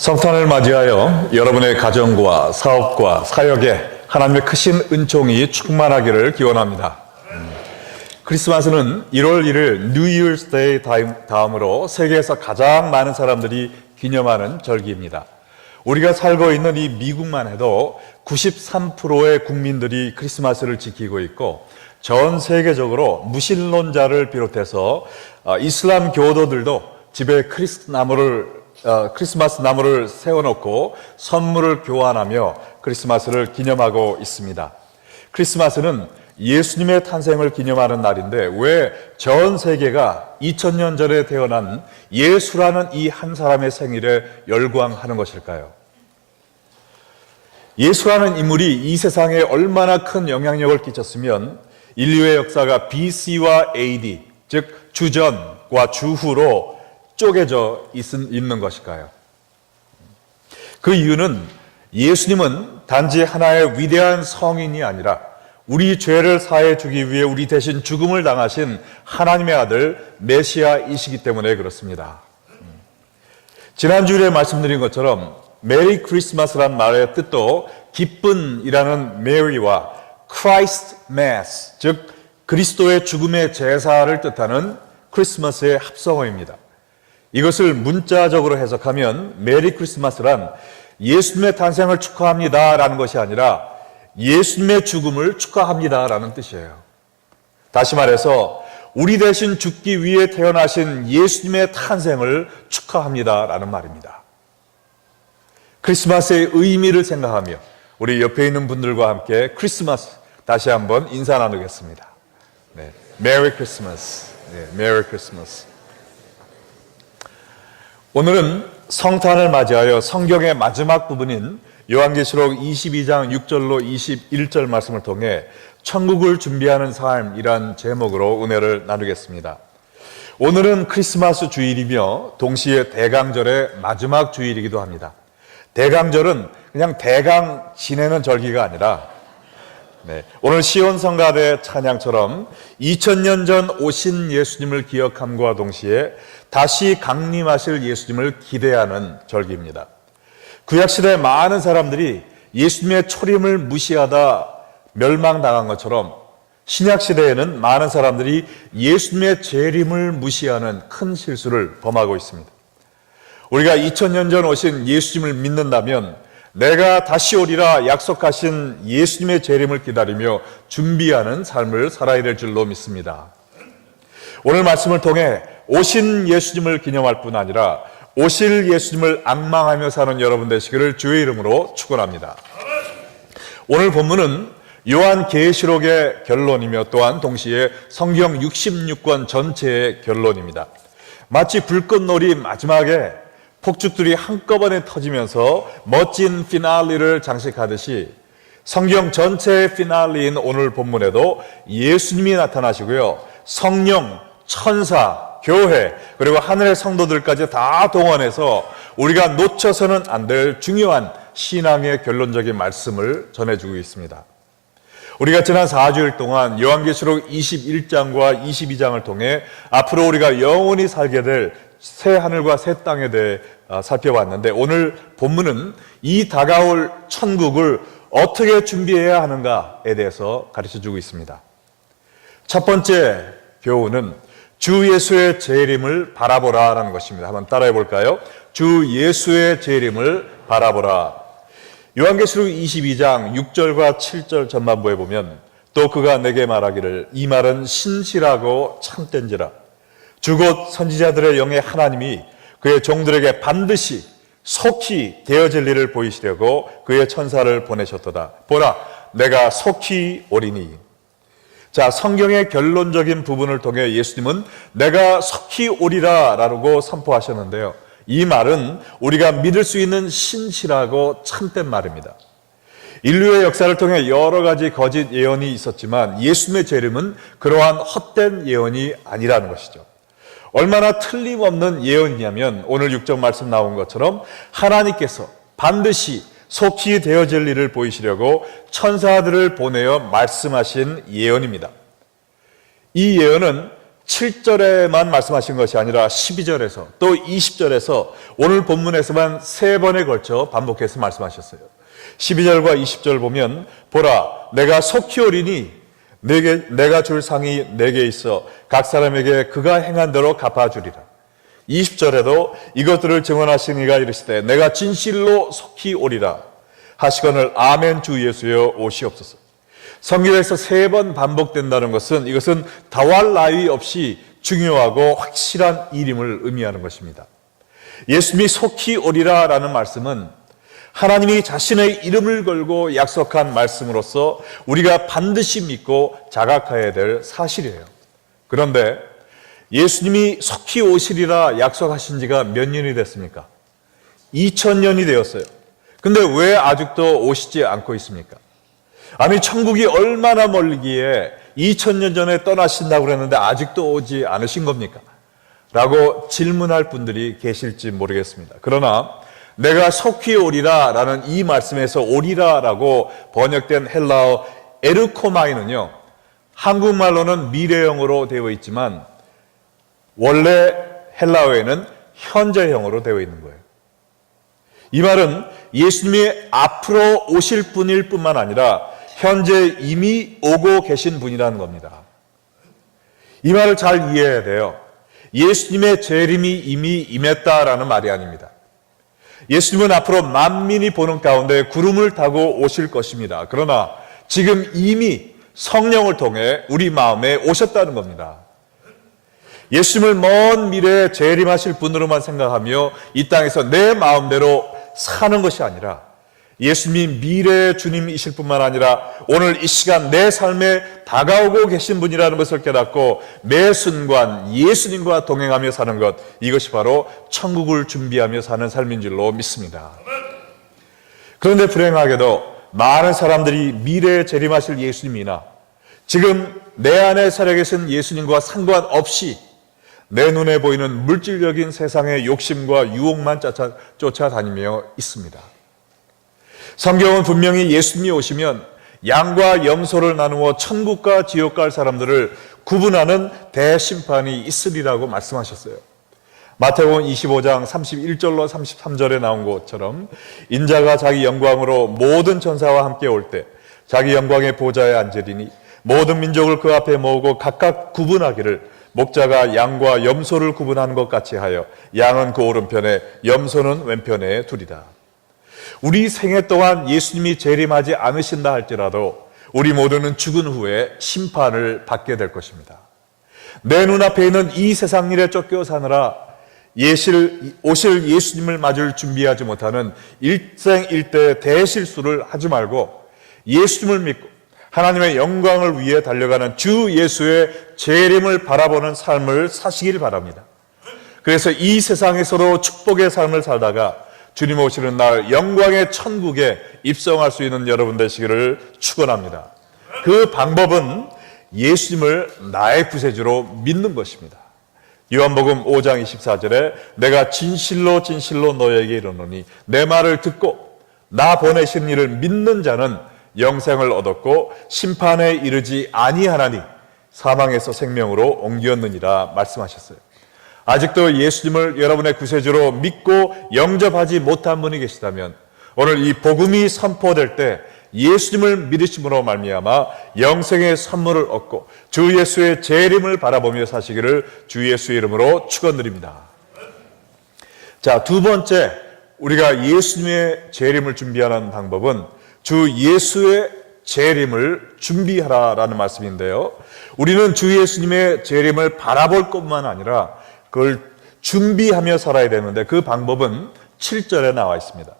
성탄을 맞이하여 여러분의 가정과 사업과 사역에 하나님의 크신 은총이 충만하기를 기원합니다. 크리스마스는 1월 1일 New Year's Day 다음으로 세계에서 가장 많은 사람들이 기념하는 절기입니다. 우리가 살고 있는 이 미국만 해도 93%의 국민들이 크리스마스를 지키고 있고 전 세계적으로 무신론자를 비롯해서 이슬람 교도들도 집에 크리스마스 나무를 세워놓고 선물을 교환하며 크리스마스를 기념하고 있습니다. 크리스마스는 예수님의 탄생을 기념하는 날인데 왜 전 세계가 2000년 전에 태어난 예수라는 이 한 사람의 생일에 열광하는 것일까요? 예수라는 인물이 이 세상에 얼마나 큰 영향력을 끼쳤으면 인류의 역사가 BC와 AD, 즉 주전과 주후로 쪼개져 있는 것일까요? 그 이유는 예수님은 단지 하나의 위대한 성인이 아니라 우리 죄를 사해 주기 위해 우리 대신 죽음을 당하신 하나님의 아들 메시아이시기 때문에 그렇습니다. 지난주에 말씀드린 것처럼 메리 크리스마스란 말의 뜻도 기쁨이라는 메리와 크라이스트 매스, 즉 그리스도의 죽음의 제사를 뜻하는 크리스마스의 합성어입니다. 이것을 문자적으로 해석하면 메리 크리스마스란 예수님의 탄생을 축하합니다 라는 것이 아니라 예수님의 죽음을 축하합니다 라는 뜻이에요. 다시 말해서 우리 대신 죽기 위해 태어나신 예수님의 탄생을 축하합니다 라는 말입니다. 크리스마스의 의미를 생각하며 우리 옆에 있는 분들과 함께 크리스마스 다시 한번 인사 나누겠습니다. 네, 메리 크리스마스. 네, 메리 크리스마스. 오늘은 성탄을 맞이하여 성경의 마지막 부분인 요한계시록 22장 6절로 21절 말씀을 통해 천국을 준비하는 삶이란 제목으로 은혜를 나누겠습니다. 오늘은 크리스마스 주일이며 동시에 대강절의 마지막 주일이기도 합니다. 대강절은 그냥 대강 지내는 절기가 아니라 오늘 시온성가대 찬양처럼 2000년 전 오신 예수님을 기억함과 동시에 다시 강림하실 예수님을 기대하는 절기입니다. 구약시대에 많은 사람들이 예수님의 초림을 무시하다 멸망당한 것처럼 신약시대에는 많은 사람들이 예수님의 재림을 무시하는 큰 실수를 범하고 있습니다. 우리가 2000년 전 오신 예수님을 믿는다면 내가 다시 오리라 약속하신 예수님의 재림을 기다리며 준비하는 삶을 살아야 될 줄로 믿습니다. 오늘 말씀을 통해 오신 예수님을 기념할 뿐 아니라 오실 예수님을 앙망하며 사는 여러분 되시기를 주의 이름으로 축원합니다. 오늘 본문은 요한계시록의 결론이며 또한 동시에 성경 66권 전체의 결론입니다. 마치 불꽃놀이 마지막에 폭죽들이 한꺼번에 터지면서 멋진 피날레를 장식하듯이 성경 전체의 피날레인 오늘 본문에도 예수님이 나타나시고요. 성령, 천사, 교회 그리고 하늘의 성도들까지 다 동원해서 우리가 놓쳐서는 안 될 중요한 신앙의 결론적인 말씀을 전해주고 있습니다. 우리가 지난 4주일 동안 요한계시록 21장과 22장을 통해 앞으로 우리가 영원히 살게 될 새 하늘과 새 땅에 대해 살펴봤는데 오늘 본문은 이 다가올 천국을 어떻게 준비해야 하는가에 대해서 가르쳐주고 있습니다. 첫 번째 교훈은 주 예수의 재림을 바라보라라는 것입니다. 한번 따라해 볼까요? 주 예수의 재림을 바라보라. 요한계시록 22장 6절과 7절 전반부에 보면 또 그가 내게 말하기를 이 말은 신실하고 참된지라 주 곧 선지자들의 영의 하나님이 그의 종들에게 반드시 속히 되어질 일을 보이시려고 그의 천사를 보내셨도다. 보라, 내가 속히 오리니. 자, 성경의 결론적인 부분을 통해 예수님은 내가 속히 오리라 라고 선포하셨는데요. 이 말은 우리가 믿을 수 있는 신실하고 참된 말입니다. 인류의 역사를 통해 여러 가지 거짓 예언이 있었지만 예수님의 재림은 그러한 헛된 예언이 아니라는 것이죠. 얼마나 틀림없는 예언이냐면 오늘 6절 말씀 나온 것처럼 하나님께서 반드시 속히 되어질 일을 보이시려고 천사들을 보내어 말씀하신 예언입니다. 이 예언은 7절에만 말씀하신 것이 아니라 12절에서 또 20절에서 오늘 본문에서만 3번에 걸쳐 반복해서 말씀하셨어요. 12절과 20절 보면 보라 내가 속히 오리니 내가 줄 상이 내게 있어 각 사람에게 그가 행한 대로 갚아주리라. 20절에도 이것들을 증언하신 이가 이르시되 내가 진실로 속히 오리라 하시거늘 아멘 주 예수여 오시옵소서. 성경에서 3번 반복된다는 것은 이것은 다할 나위 없이 중요하고 확실한 일임을 의미하는 것입니다. 예수님이 속히 오리라 라는 말씀은 하나님이 자신의 이름을 걸고 약속한 말씀으로서 우리가 반드시 믿고 자각해야 될 사실이에요. 그런데 예수님이 속히 오시리라 약속하신 지가 몇 년이 됐습니까? 2000년이 되었어요. 근데 왜 아직도 오시지 않고 있습니까? 아니 천국이 얼마나 멀기에 2000년 전에 떠나신다고 그랬는데 아직도 오지 않으신 겁니까? 라고 질문할 분들이 계실지 모르겠습니다. 그러나 내가 속히 오리라 라는 이 말씀에서 오리라 라고 번역된 헬라어 에르코마이는요, 한국말로는 미래형으로 되어 있지만 원래 헬라어에는 현재형으로 되어 있는 거예요. 이 말은 예수님이 앞으로 오실 분일 뿐만 아니라 현재 이미 오고 계신 분이라는 겁니다. 이 말을 잘 이해해야 돼요. 예수님의 재림이 이미 임했다라는 말이 아닙니다. 예수님은 앞으로 만민이 보는 가운데 구름을 타고 오실 것입니다. 그러나 지금 이미 성령을 통해 우리 마음에 오셨다는 겁니다. 예수님을 먼 미래에 재림하실 분으로만 생각하며 이 땅에서 내 마음대로 사는 것이 아니라 예수님이 미래의 주님이실 뿐만 아니라 오늘 이 시간 내 삶에 다가오고 계신 분이라는 것을 깨닫고 매 순간 예수님과 동행하며 사는 것, 이것이 바로 천국을 준비하며 사는 삶인 줄로 믿습니다. 그런데 불행하게도 많은 사람들이 미래에 재림하실 예수님이나 지금 내 안에 살아 계신 예수님과 상관없이 내 눈에 보이는 물질적인 세상의 욕심과 유혹만 쫓아다니며 있습니다. 성경은 분명히 예수님이 오시면 양과 염소를 나누어 천국과 지옥 갈 사람들을 구분하는 대심판이 있으리라고 말씀하셨어요. 마태복음 25장 31절로 33절에 나온 것처럼 인자가 자기 영광으로 모든 천사와 함께 올 때 자기 영광의 보좌에 앉으리니 모든 민족을 그 앞에 모으고 각각 구분하기를 목자가 양과 염소를 구분하는 것 같이 하여 양은 그 오른편에 염소는 왼편에 두리라. 우리 생애 동안 예수님이 재림하지 않으신다 할지라도 우리 모두는 죽은 후에 심판을 받게 될 것입니다. 내 눈앞에 있는 이 세상 일에 쫓겨 사느라 오실 예수님을 맞을 준비하지 못하는 일생일대 대실수를 하지 말고 예수님을 믿고 하나님의 영광을 위해 달려가는 주 예수의 재림을 바라보는 삶을 사시길 바랍니다. 그래서 이 세상에서도 축복의 삶을 살다가 주님 오시는 날 영광의 천국에 입성할 수 있는 여러분 되시기를 축원합니다. 그 방법은 예수님을 나의 구세주로 믿는 것입니다. 요한복음 5장 24절에 내가 진실로 진실로 너에게 이르노니 내 말을 듣고 나 보내신 이를 믿는 자는 영생을 얻었고 심판에 이르지 아니하나니 사망에서 생명으로 옮겼느니라 말씀하셨어요. 아직도 예수님을 여러분의 구세주로 믿고 영접하지 못한 분이 계시다면 오늘 이 복음이 선포될 때 예수님을 믿으심으로 말미암아 영생의 선물을 얻고 주 예수의 재림을 바라보며 사시기를 주 예수의 이름으로 축원드립니다. 자, 두 번째, 우리가 예수님의 재림을 준비하는 방법은 주 예수의 재림을 준비하라라는 말씀인데요. 우리는 주 예수님의 재림을 바라볼 것만 아니라 그걸 준비하며 살아야 되는데 그 방법은 7절에 나와 있습니다.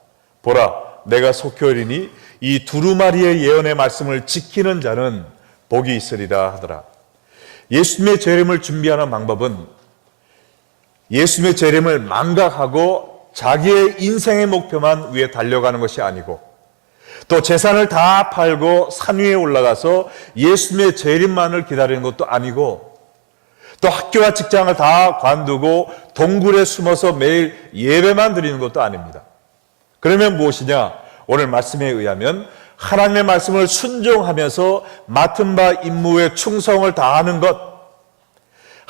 보라, 내가 속히 오리니 이 두루마리의 예언의 말씀을 지키는 자는 복이 있으리라 하더라. 예수님의 재림을 준비하는 방법은 예수님의 재림을 망각하고 자기의 인생의 목표만 위해 달려가는 것이 아니고 또 재산을 다 팔고 산 위에 올라가서 예수님의 재림만을 기다리는 것도 아니고 또 학교와 직장을 다 관두고 동굴에 숨어서 매일 예배만 드리는 것도 아닙니다. 그러면 무엇이냐? 오늘 말씀에 의하면 하나님의 말씀을 순종하면서 맡은 바 임무에 충성을 다하는 것,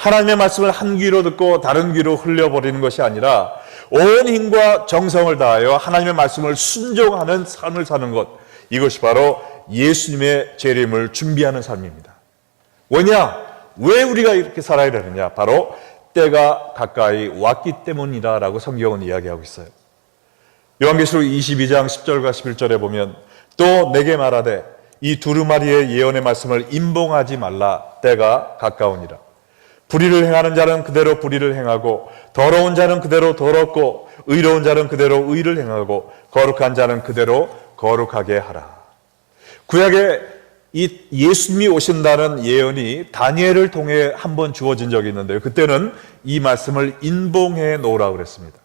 하나님의 말씀을 한 귀로 듣고 다른 귀로 흘려버리는 것이 아니라 온 힘과 정성을 다하여 하나님의 말씀을 순종하는 삶을 사는 것, 이것이 바로 예수님의 재림을 준비하는 삶입니다. 왜냐? 왜 우리가 이렇게 살아야 되느냐? 바로 때가 가까이 왔기 때문이라고 성경은 이야기하고 있어요. 요한계시록 22장 10절과 11절에 보면 또 내게 말하되 이 두루마리의 예언의 말씀을 임봉하지 말라. 때가 가까우니라. 불의를 행하는 자는 그대로 불의를 행하고 더러운 자는 그대로 더럽고 의로운 자는 그대로 의를 행하고 거룩한 자는 그대로 거룩하게 하라. 구약에 이 예수님이 오신다는 예언이 다니엘을 통해 한번 주어진 적이 있는데요. 그때는 이 말씀을 인봉해 놓으라고 그랬습니다.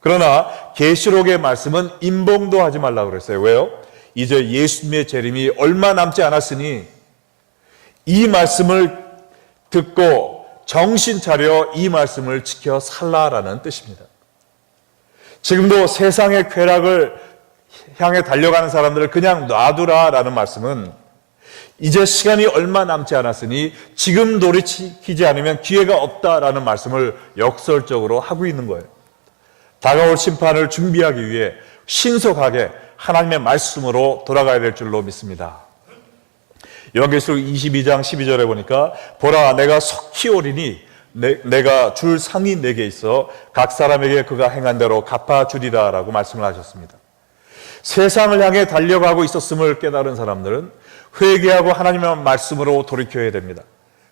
그러나 계시록의 말씀은 인봉도 하지 말라고 그랬어요. 왜요? 이제 예수님의 재림이 얼마 남지 않았으니 이 말씀을 듣고 정신 차려 이 말씀을 지켜 살라라는 뜻입니다. 지금도 세상의 쾌락을 향해 달려가는 사람들을 그냥 놔두라라는 말씀은 이제 시간이 얼마 남지 않았으니 지금 돌이키지 않으면 기회가 없다라는 말씀을 역설적으로 하고 있는 거예요. 다가올 심판을 준비하기 위해 신속하게 하나님의 말씀으로 돌아가야 될 줄로 믿습니다. 요한계시록 22장 12절에 보니까 보라 내가 속히 오리니 내가 줄 상이 내게 있어 각 사람에게 그가 행한 대로 갚아주리라 라고 말씀을 하셨습니다. 세상을 향해 달려가고 있었음을 깨달은 사람들은 회개하고 하나님의 말씀으로 돌이켜야 됩니다.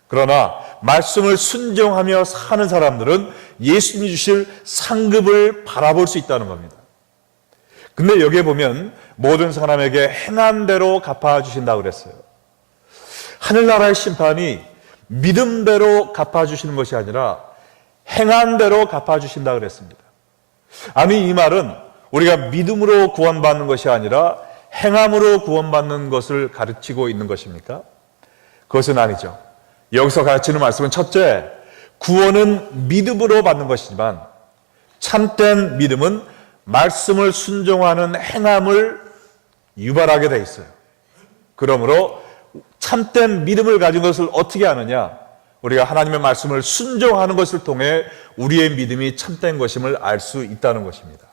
그러나 말씀을 순종하며 사는 사람들은 예수님이 주실 상급을 바라볼 수 있다는 겁니다. 근데 여기에 보면 모든 사람에게 행한 대로 갚아주신다고 그랬어요. 하늘나라의 심판이 믿음대로 갚아주시는 것이 아니라 행한 대로 갚아주신다고 그랬습니다. 아니 이 말은 우리가 믿음으로 구원받는 것이 아니라 행함으로 구원받는 것을 가르치고 있는 것입니까? 그것은 아니죠. 여기서 가르치는 말씀은 첫째, 구원은 믿음으로 받는 것이지만 참된 믿음은 말씀을 순종하는 행함을 유발하게 돼 있어요. 그러므로 참된 믿음을 가진 것을 어떻게 아느냐? 우리가 하나님의 말씀을 순종하는 것을 통해 우리의 믿음이 참된 것임을 알 수 있다는 것입니다.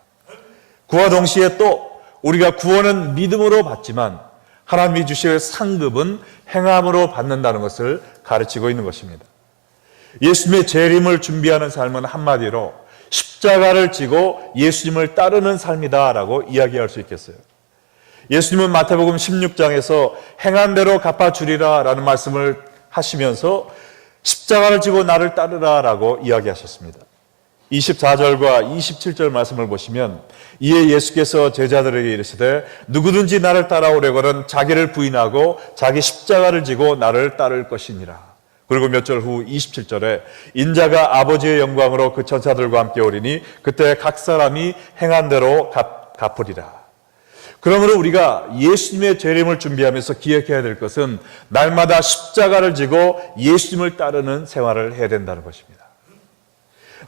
그와 동시에 또 우리가 구원은 믿음으로 받지만 하나님이 주실 상급은 행함으로 받는다는 것을 가르치고 있는 것입니다. 예수님의 재림을 준비하는 삶은 한마디로 십자가를 지고 예수님을 따르는 삶이다라고 이야기할 수 있겠어요. 예수님은 마태복음 16장에서 행한 대로 갚아주리라 라는 말씀을 하시면서 십자가를 지고 나를 따르라 라고 이야기하셨습니다. 24절과 27절 말씀을 보시면 이에 예수께서 제자들에게 이르시되 누구든지 나를 따라오려거든 자기를 부인하고 자기 십자가를 지고 나를 따를 것이니라. 그리고 몇 절 후 27절에 인자가 아버지의 영광으로 그 천사들과 함께 오리니 그때 각 사람이 행한 대로 갚으리라. 그러므로 우리가 예수님의 재림을 준비하면서 기억해야 될 것은 날마다 십자가를 지고 예수님을 따르는 생활을 해야 된다는 것입니다.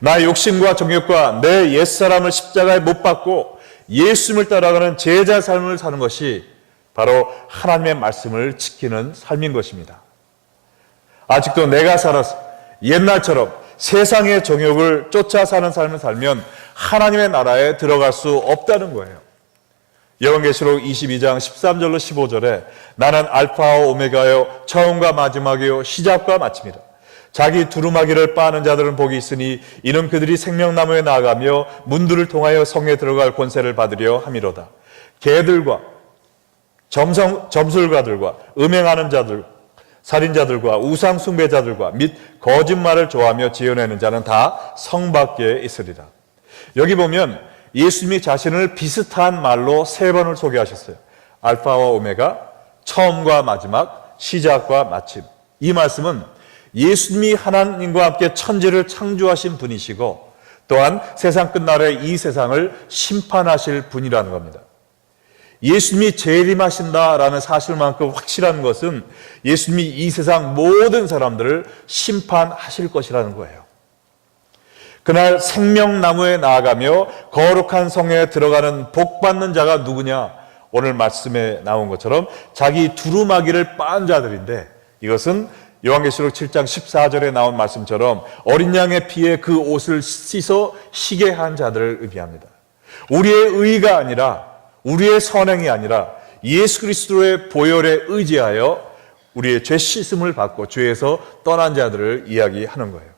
나의 욕심과 정욕과 내 옛사람을 십자가에 못 박고 예수님을 따라가는 제자 삶을 사는 것이 바로 하나님의 말씀을 지키는 삶인 것입니다. 아직도 내가 살아서 옛날처럼 세상의 정욕을 쫓아 사는 삶을 살면 하나님의 나라에 들어갈 수 없다는 거예요. 요한계시록 22장 13절로 15절에 나는 알파와 오메가요 처음과 마지막이요 시작과 마침이라. 자기 두루마기를 빠는 자들은 복이 있으니 이는 그들이 생명나무에 나아가며 문들을 통하여 성에 들어갈 권세를 받으려 함이로다. 개들과 점술가들과 음행하는 자들, 살인자들과 우상 숭배자들과 및 거짓말을 좋아하며 지어내는 자는 다 성 밖에 있으리라. 여기 보면 예수님이 자신을 비슷한 말로 3번을 소개하셨어요. 알파와 오메가, 처음과 마지막, 시작과 마침. 이 말씀은 예수님이 하나님과 함께 천지를 창조하신 분이시고 또한 세상 끝날에 이 세상을 심판하실 분이라는 겁니다. 예수님이 재림하신다라는 사실만큼 확실한 것은 예수님이 이 세상 모든 사람들을 심판하실 것이라는 거예요. 그날 생명나무에 나아가며 거룩한 성에 들어가는 복받는 자가 누구냐? 오늘 말씀에 나온 것처럼 자기 두루마기를 빤 자들인데 이것은 요한계시록 7장 14절에 나온 말씀처럼 어린 양의 피에 그 옷을 씻어 시게 한 자들을 의미합니다. 우리의 의가 아니라, 우리의 선행이 아니라 예수 그리스도의 보혈에 의지하여 우리의 죄 씻음을 받고 죄에서 떠난 자들을 이야기하는 거예요.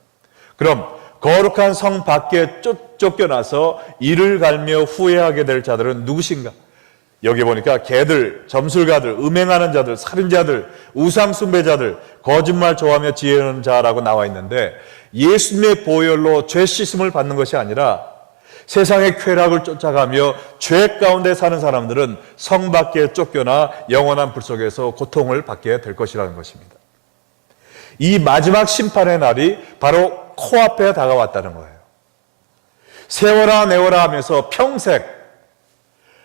그럼 거룩한 성 밖에 쫓겨나서 이를 갈며 후회하게 될 자들은 누구신가? 여기 보니까 개들, 점술가들, 음행하는 자들, 살인자들, 우상 숭배자들, 거짓말 좋아하며 지혜로운 자라고 나와 있는데, 예수님의 보혈로 죄 씻음을 받는 것이 아니라 세상의 쾌락을 쫓아가며 죄 가운데 사는 사람들은 성 밖에 쫓겨나 영원한 불 속에서 고통을 받게 될 것이라는 것입니다. 이 마지막 심판의 날이 바로 코앞에 다가왔다는 거예요. 세워라 내워라 하면서 평생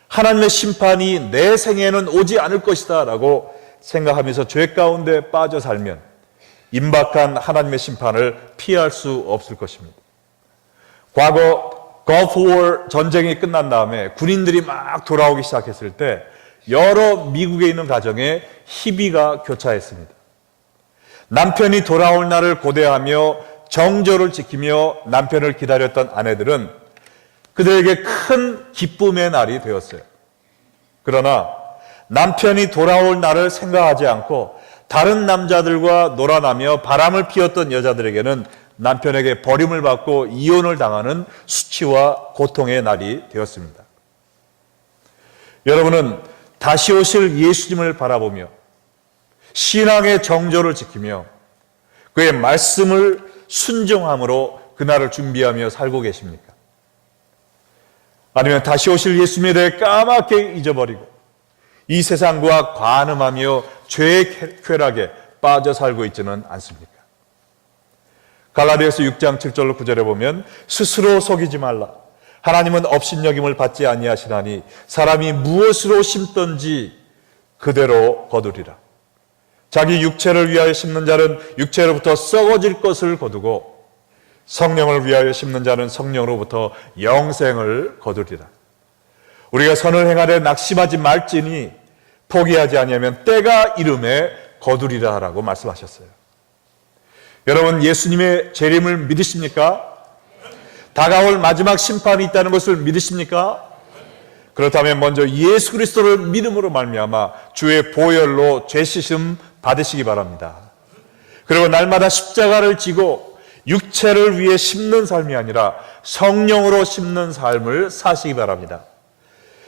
하나님의 심판이 내 생에는 오지 않을 것이다 라고 생각하면서 죄 가운데 빠져 살면 임박한 하나님의 심판을 피할 수 없을 것입니다. 과거 걸프워 전쟁이 끝난 다음에 군인들이 막 돌아오기 시작했을 때 여러 미국에 있는 가정에 희비가 교차했습니다. 남편이 돌아올 날을 고대하며 정절을 지키며 남편을 기다렸던 아내들은 그들에게 큰 기쁨의 날이 되었어요. 그러나 남편이 돌아올 날을 생각하지 않고 다른 남자들과 놀아나며 바람을 피웠던 여자들에게는 남편에게 버림을 받고 이혼을 당하는 수치와 고통의 날이 되었습니다. 여러분은 다시 오실 예수님을 바라보며 신앙의 정조를 지키며 그의 말씀을 순종함으로 그날을 준비하며 살고 계십니까? 아니면 다시 오실 예수님에 대해 까맣게 잊어버리고 이 세상과 관음하며 죄의 쾌락에 빠져 살고 있지는 않습니까? 갈라디아서 6장 7절로 9절에 보면 스스로 속이지 말라. 하나님은 업신여김을 받지 아니하시나니 사람이 무엇으로 심든지 그대로 거두리라. 자기 육체를 위하여 심는 자는 육체로부터 썩어질 것을 거두고 성령을 위하여 심는 자는 성령으로부터 영생을 거두리라. 우리가 선을 행하되 낙심하지 말지니 포기하지 아니하면 때가 이름에 거두리라 라고 말씀하셨어요. 여러분, 예수님의 재림을 믿으십니까? 다가올 마지막 심판이 있다는 것을 믿으십니까? 그렇다면 먼저 예수 그리스도를 믿음으로 말미암아 주의 보혈로 죄 씻음 받으시기 바랍니다. 그리고 날마다 십자가를 지고 육체를 위해 심는 삶이 아니라 성령으로 심는 삶을 사시기 바랍니다.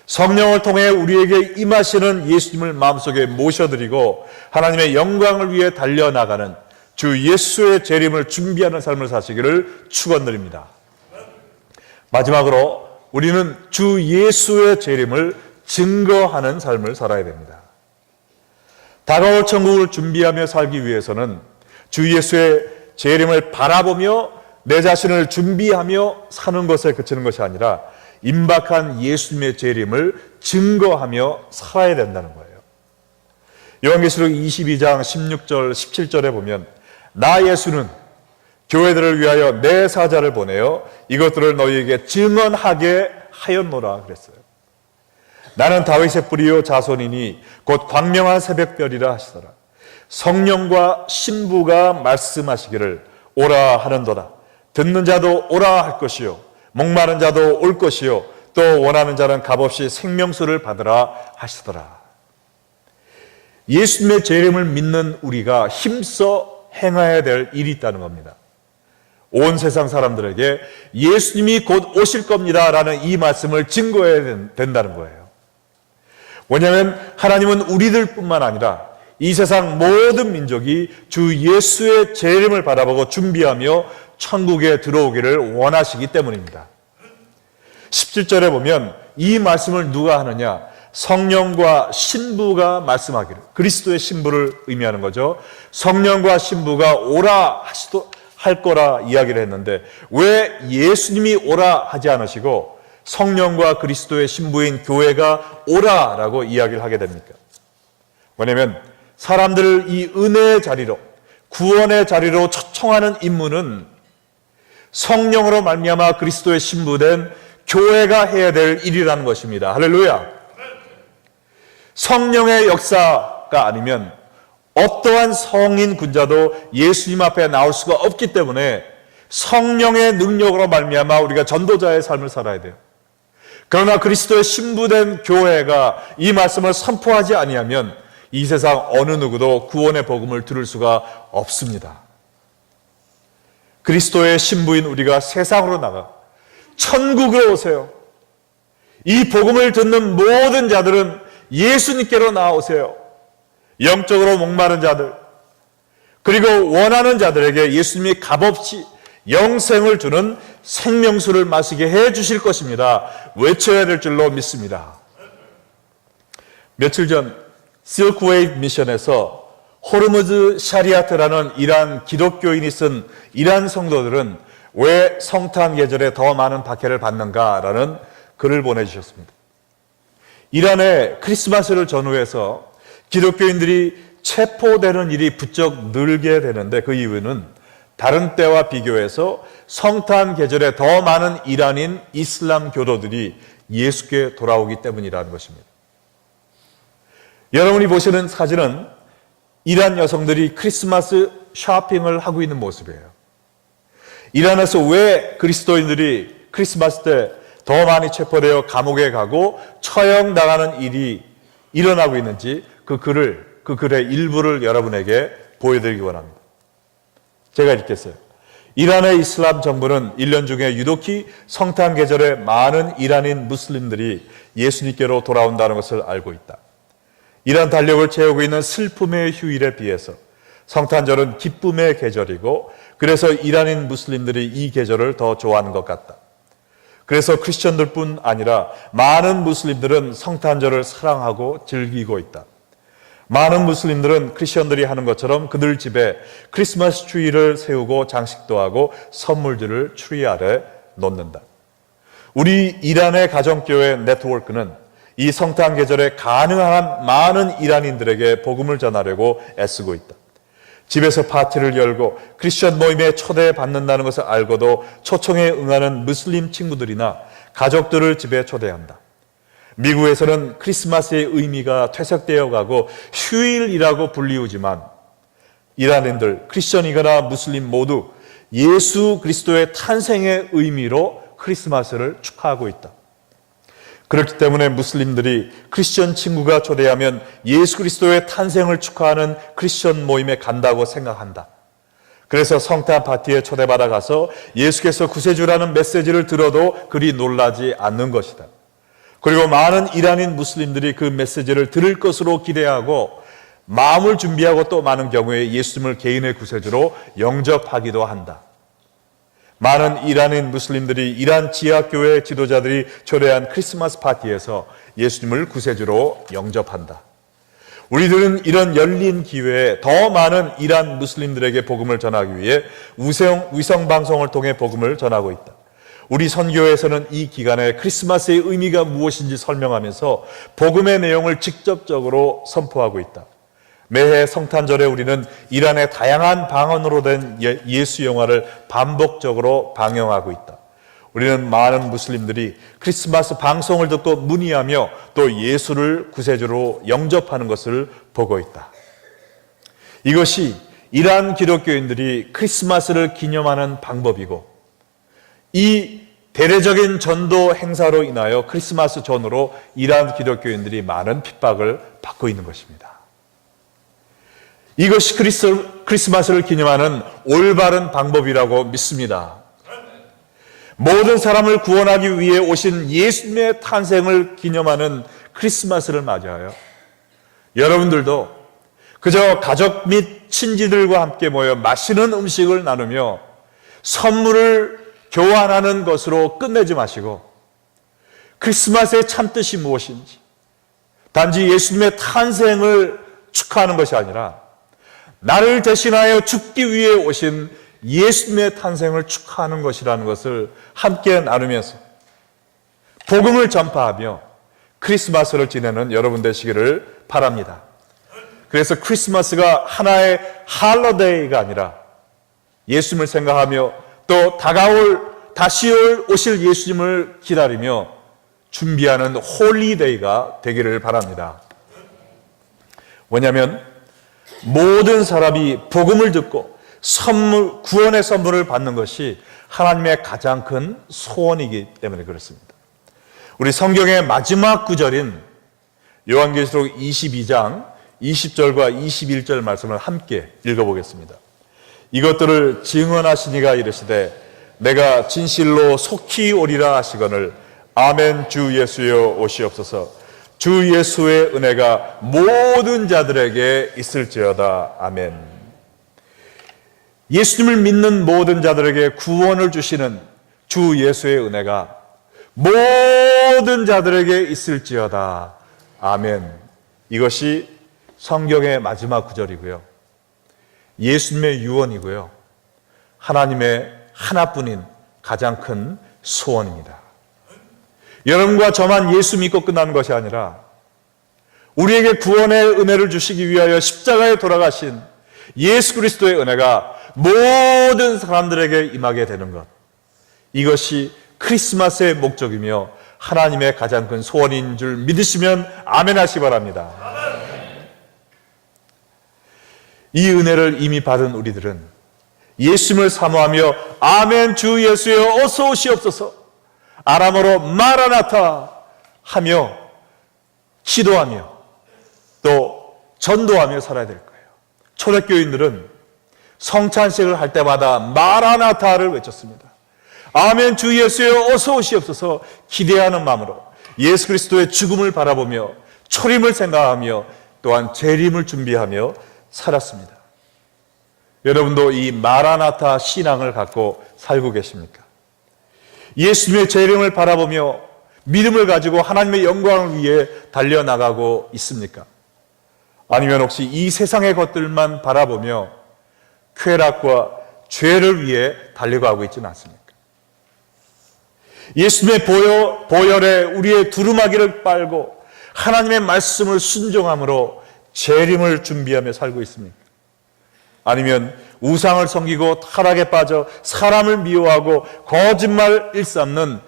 성령을 통해 우리에게 임하시는 예수님을 마음속에 모셔드리고 하나님의 영광을 위해 달려나가는 주 예수의 재림을 준비하는 삶을 사시기를 축원드립니다. 마지막으로 우리는 주 예수의 재림을 증거하는 삶을 살아야 됩니다. 다가올 천국을 준비하며 살기 위해서는 주 예수의 재림을 바라보며 내 자신을 준비하며 사는 것에 그치는 것이 아니라 임박한 예수님의 재림을 증거하며 살아야 된다는 거예요. 요한계시록 22장 16절 17절에 보면 나 예수는 교회들을 위하여 내 사자를 보내어 이것들을 너희에게 증언하게 하였노라 그랬어요. 나는 다윗의 뿌리요 자손이니 곧 광명한 새벽별이라 하시더라. 성령과 신부가 말씀하시기를 오라 하는도다. 듣는 자도 오라 할 것이요 목마른 자도 올 것이요 또 원하는 자는 값없이 생명수를 받으라 하시더라. 예수님의 재림을 믿는 우리가 힘써 행해야 될 일이 있다는 겁니다. 온 세상 사람들에게 예수님이 곧 오실 겁니다 라는 이 말씀을 증거해야 된다는 거예요. 왜냐하면 하나님은 우리들 뿐만 아니라 이 세상 모든 민족이 주 예수의 재림을 바라보고 준비하며 천국에 들어오기를 원하시기 때문입니다. 17절에 보면 이 말씀을 누가 하느냐? 성령과 신부가 말씀하기를, 그리스도의 신부를 의미하는 거죠. 성령과 신부가 오라 할 거라 이야기를 했는데 왜 예수님이 오라 하지 않으시고 성령과 그리스도의 신부인 교회가 오라라고 이야기를 하게 됩니까? 왜냐하면 사람들을 이 은혜의 자리로, 구원의 자리로 초청하는 임무는 성령으로 말미암아 그리스도의 신부된 교회가 해야 될 일이라는 것입니다. 할렐루야. 성령의 역사가 아니면 어떠한 성인 군자도 예수님 앞에 나올 수가 없기 때문에 성령의 능력으로 말미암아 우리가 전도자의 삶을 살아야 돼요. 그러나 그리스도의 신부된 교회가 이 말씀을 선포하지 아니하면 이 세상 어느 누구도 구원의 복음을 들을 수가 없습니다. 그리스도의 신부인 우리가 세상으로 나가 천국으로 오세요. 이 복음을 듣는 모든 자들은 예수님께로 나아오세요. 영적으로 목마른 자들, 그리고 원하는 자들에게 예수님이 값없이 영생을 주는 생명수를 마시게 해 주실 것입니다. 외쳐야 될 줄로 믿습니다. 며칠 전 실크웨이 미션에서 호르무즈 샤리아트라는 이란 기독교인이 쓴 이란 성도들은 왜 성탄 계절에 더 많은 박해를 받는가라는 글을 보내주셨습니다. 이란의 크리스마스를 전후해서 기독교인들이 체포되는 일이 부쩍 늘게 되는데 그 이유는 다른 때와 비교해서 성탄 계절에 더 많은 이란인 이슬람 교도들이 예수께 돌아오기 때문이라는 것입니다. 여러분이 보시는 사진은 이란 여성들이 크리스마스 쇼핑을 하고 있는 모습이에요. 이란에서 왜 그리스도인들이 크리스마스 때 더 많이 체포되어 감옥에 가고 처형당하는 일이 일어나고 있는지 그 글의 일부를 여러분에게 보여드리기 원합니다. 제가 읽겠어요. 이란의 이슬람 정부는 1년 중에 유독히 성탄 계절에 많은 이란인 무슬림들이 예수님께로 돌아온다는 것을 알고 있다. 이란 달력을 채우고 있는 슬픔의 휴일에 비해서 성탄절은 기쁨의 계절이고 그래서 이란인 무슬림들이 이 계절을 더 좋아하는 것 같다. 그래서 크리스천들뿐 아니라 많은 무슬림들은 성탄절을 사랑하고 즐기고 있다. 많은 무슬림들은 크리스천들이 하는 것처럼 그들 집에 크리스마스 트리를 세우고 장식도 하고 선물들을 트리 아래 놓는다. 우리 이란의 가정교회 네트워크는 이 성탄 계절에 가능한 많은 이란인들에게 복음을 전하려고 애쓰고 있다. 집에서 파티를 열고 크리스천 모임에 초대받는다는 것을 알고도 초청에 응하는 무슬림 친구들이나 가족들을 집에 초대한다. 미국에서는 크리스마스의 의미가 퇴색되어 가고 휴일이라고 불리우지만 이란인들, 크리스천이거나 무슬림 모두 예수 그리스도의 탄생의 의미로 크리스마스를 축하하고 있다. 그렇기 때문에 무슬림들이 크리스천 친구가 초대하면 예수 그리스도의 탄생을 축하하는 크리스천 모임에 간다고 생각한다. 그래서 성탄 파티에 초대받아 가서 예수께서 구세주라는 메시지를 들어도 그리 놀라지 않는 것이다. 그리고 많은 이란인 무슬림들이 그 메시지를 들을 것으로 기대하고 마음을 준비하고 또 많은 경우에 예수님을 개인의 구세주로 영접하기도 한다. 많은 이란인 무슬림들이 이란 지하교회 지도자들이 초대한 크리스마스 파티에서 예수님을 구세주로 영접한다. 우리들은 이런 열린 기회에 더 많은 이란 무슬림들에게 복음을 전하기 위해 위성방송을 통해 복음을 전하고 있다. 우리 선교회에서는 이 기간에 크리스마스의 의미가 무엇인지 설명하면서 복음의 내용을 직접적으로 선포하고 있다. 매해 성탄절에 우리는 이란의 다양한 방언으로 된 예수 영화를 반복적으로 방영하고 있다. 우리는 많은 무슬림들이 크리스마스 방송을 듣고 문의하며 또 예수를 구세주로 영접하는 것을 보고 있다. 이것이 이란 기독교인들이 크리스마스를 기념하는 방법이고 이 대대적인 전도 행사로 인하여 크리스마스 전후로 이란 기독교인들이 많은 핍박을 받고 있는 것입니다. 이것이 크리스마스를 기념하는 올바른 방법이라고 믿습니다. 모든 사람을 구원하기 위해 오신 예수님의 탄생을 기념하는 크리스마스를 맞이하여 여러분들도 그저 가족 및 친지들과 함께 모여 맛있는 음식을 나누며 선물을 교환하는 것으로 끝내지 마시고 크리스마스의 참뜻이 무엇인지 단지 예수님의 탄생을 축하하는 것이 아니라 나를 대신하여 죽기 위해 오신 예수님의 탄생을 축하하는 것이라는 것을 함께 나누면서 복음을 전파하며 크리스마스를 지내는 여러분 되시기를 바랍니다. 그래서 크리스마스가 하나의 할러데이가 아니라 예수님을 생각하며 또 다시 오실 예수님을 기다리며 준비하는 홀리데이가 되기를 바랍니다. 왜냐하면 모든 사람이 복음을 듣고 구원의 선물을 받는 것이 하나님의 가장 큰 소원이기 때문에 그렇습니다. 우리 성경의 마지막 구절인 요한계시록 22장 20절과 21절 말씀을 함께 읽어보겠습니다. 이것들을 증언하시니가 이르시되 내가 진실로 속히 오리라 하시거늘 아멘. 주 예수여 오시옵소서. 주 예수의 은혜가 모든 자들에게 있을지어다. 아멘. 예수님을 믿는 모든 자들에게 구원을 주시는 주 예수의 은혜가 모든 자들에게 있을지어다. 아멘. 이것이 성경의 마지막 구절이고요, 예수님의 유언이고요, 하나님의 하나뿐인 가장 큰 소원입니다. 여러분과 저만 예수 믿고 끝나는 것이 아니라 우리에게 구원의 은혜를 주시기 위하여 십자가에 돌아가신 예수 그리스도의 은혜가 모든 사람들에게 임하게 되는 것, 이것이 크리스마스의 목적이며 하나님의 가장 큰 소원인 줄 믿으시면 아멘 하시기 바랍니다. 이 은혜를 이미 받은 우리들은 예수님을 사모하며 아멘 주 예수여 어서 오시옵소서, 아람어로 마라나타 하며 기도하며 또 전도하며 살아야 될 거예요. 초대교인들은 성찬식을 할 때마다 마라나타를 외쳤습니다. 아멘 주 예수여 어서 오시옵소서 기대하는 마음으로 예수 그리스도의 죽음을 바라보며 초림을 생각하며 또한 재림을 준비하며 살았습니다. 여러분도 이 마라나타 신앙을 갖고 살고 계십니까? 예수님의 재림을 바라보며 믿음을 가지고 하나님의 영광을 위해 달려나가고 있습니까? 아니면 혹시 이 세상의 것들만 바라보며 쾌락과 죄를 위해 달려가고 있지는 않습니까? 예수님의 보혈에 우리의 두루마기를 빨고 하나님의 말씀을 순종함으로 재림을 준비하며 살고 있습니까? 아니면 우상을 섬기고 타락에 빠져 사람을 미워하고 거짓말 일삼는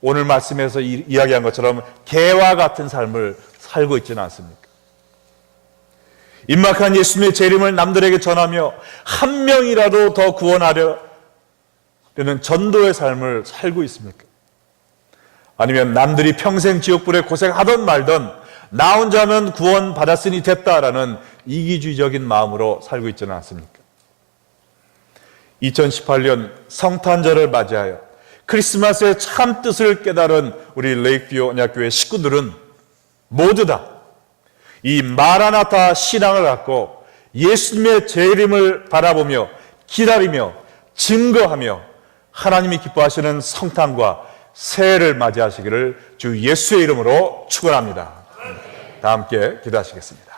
오늘 말씀에서 이야기한 것처럼 개와 같은 삶을 살고 있지는 않습니까? 임박한 예수님의 재림을 남들에게 전하며 한 명이라도 더 구원하려는 전도의 삶을 살고 있습니까? 아니면 남들이 평생 지옥불에 고생하던 말던 나 혼자면 구원 받았으니 됐다라는 이기주의적인 마음으로 살고 있지는 않습니까? 2018년 성탄절을 맞이하여 크리스마스의 참 뜻을 깨달은 우리 레이크뷰 언약교회 식구들은 모두 다 이 마라나타 신앙을 갖고 예수님의 재림을 바라보며 기다리며 증거하며 하나님이 기뻐하시는 성탄과 새해를 맞이하시기를 주 예수의 이름으로 축원합니다. 다 함께 기도하시겠습니다.